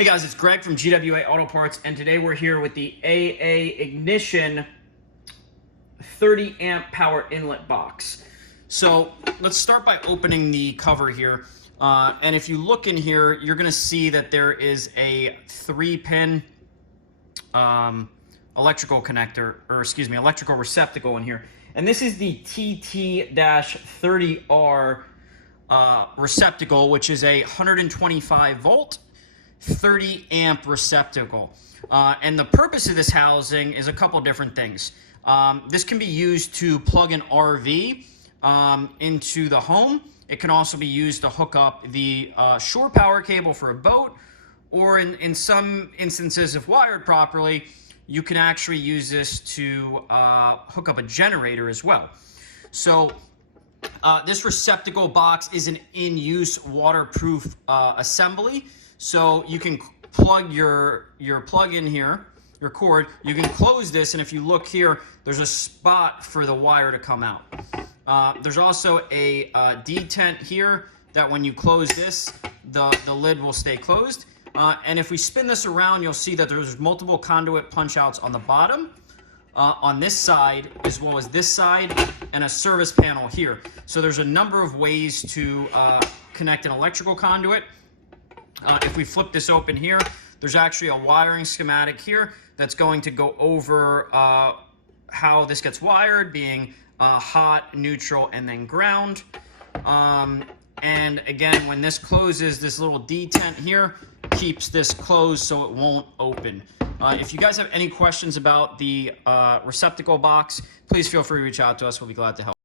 Hey guys, it's Greg from GWA Auto Parts, and today we're here with the AA Ignition 30 amp power inlet box. So let's start by opening the cover here. And if you look in here, you're going to see that there is a 3-pin electrical connector, or excuse me, electrical receptacle in here. And this is the TT-30R receptacle, which is a 125 volt 30 amp receptacle. And the purpose of this housing is a couple different things. This can be used to plug an RV into the home. It can also be used to hook up the shore power cable for a boat, or in some instances, if wired properly, you can actually use this to hook up a generator as well. So this receptacle box is an in-use waterproof assembly. So you can plug your plug in here, your cord. You can close this, and if you look here, there's a spot for the wire to come out. There's also a detent here that when you close this, the lid will stay closed. And if we spin this around, you'll see that there's multiple conduit punch outs on the bottom, on this side, as well as this side, and a service panel here. So there's a number of ways to connect an electrical conduit. If we flip this open here, there's actually a wiring schematic here that's going to go over how this gets wired, being hot, neutral, and then ground. And again, when this closes, this little detent here keeps this closed so it won't open. If you guys have any questions about the receptacle box, please feel free to reach out to us. We'll be glad to help.